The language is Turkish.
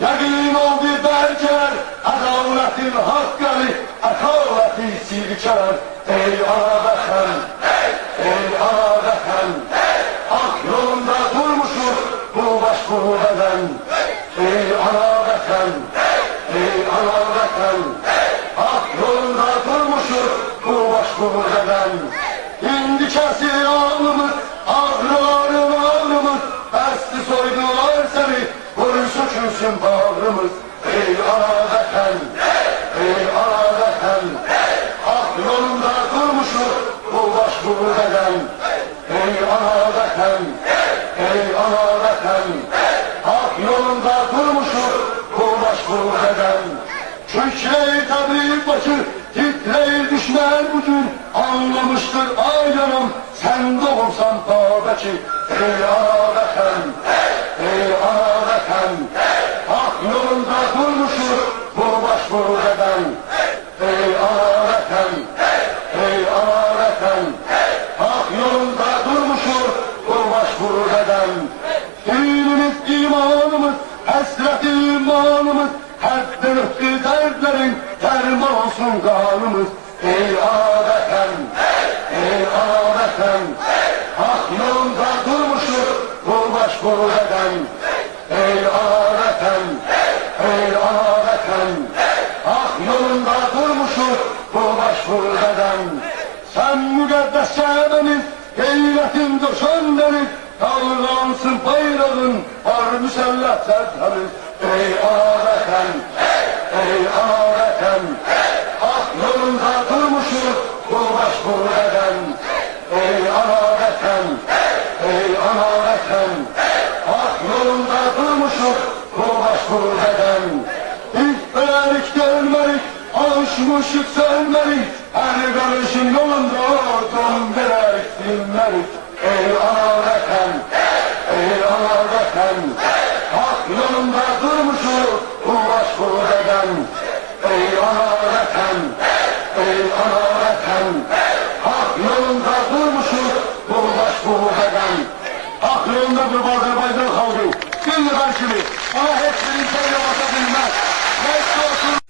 Yakin oldu berker, adaletin hakkari, akaleti silker. Ey ağabeyim, ey ağabeyim, hak yolunda durmuşuz bu baş bu beden. Ey ağabeyim, ey ağabeyim, hak yolunda durmuşuz bu baş bu beden. İndi kesin ağlımız, ağrılarım ağrımız, besti soydular seni, boyun sökülsün bağrımız. Ey ağabeyim, ey ağabeyim, hak yolunda durmuşuz bu baş bu beden. Ey ağabeyim, ey ağabeyim, hak yolunda durmuşuz bu baş bu beden. Kükreyir tebrik başı, titreyir düşman gücün, anlamıştır aylanım, sen doğursan Babeki. Ey ağabeyim, ey ağabeyim, hak yolunda durmuşuz bu baş bu beden. Ey ağabeyim, ey ağabeyim, hak yolunda durmuşuz bu baş bu beden. Dinimiz, imanımız, hasreti imanımız, hadden ötü dertlerin derman olsun kanımız. Ey ağabeyim, ey ağabeyim, hak yolunda durmuşuz bu baş bu beden. Ey ağabeyim, ey ağabeyim, hak yolunda durmuşuz bu baş bu beden. Sen mukaddes Kabe'niz, gayretin döşenleriz, dalgansın bayrağın, var müsellah sertemiz. Ey ağabeyim, ey ağabeyim, hak yolunda durmuşuz bu baş bu beden. Ey ağabeyim, ey ağabeyim, hak yolunda durmuşuz bu baş bu beden. İlk gelmedik, alışmışık sevmedik, her karışın yolunda don vererek dinlerik. Ey ağabeyim, ey ağabeyim, hak yolunda durmuşuz bu baş bu beden. Ey ağabeyim, ey ağabeyim, hak yolunda durmuşuz bu baş bu beden. Hak yolundadır bu Azerbaycan halkı. Şimdi karşılığı, ona hepsinin söyle basabilmez. Mesut olsun.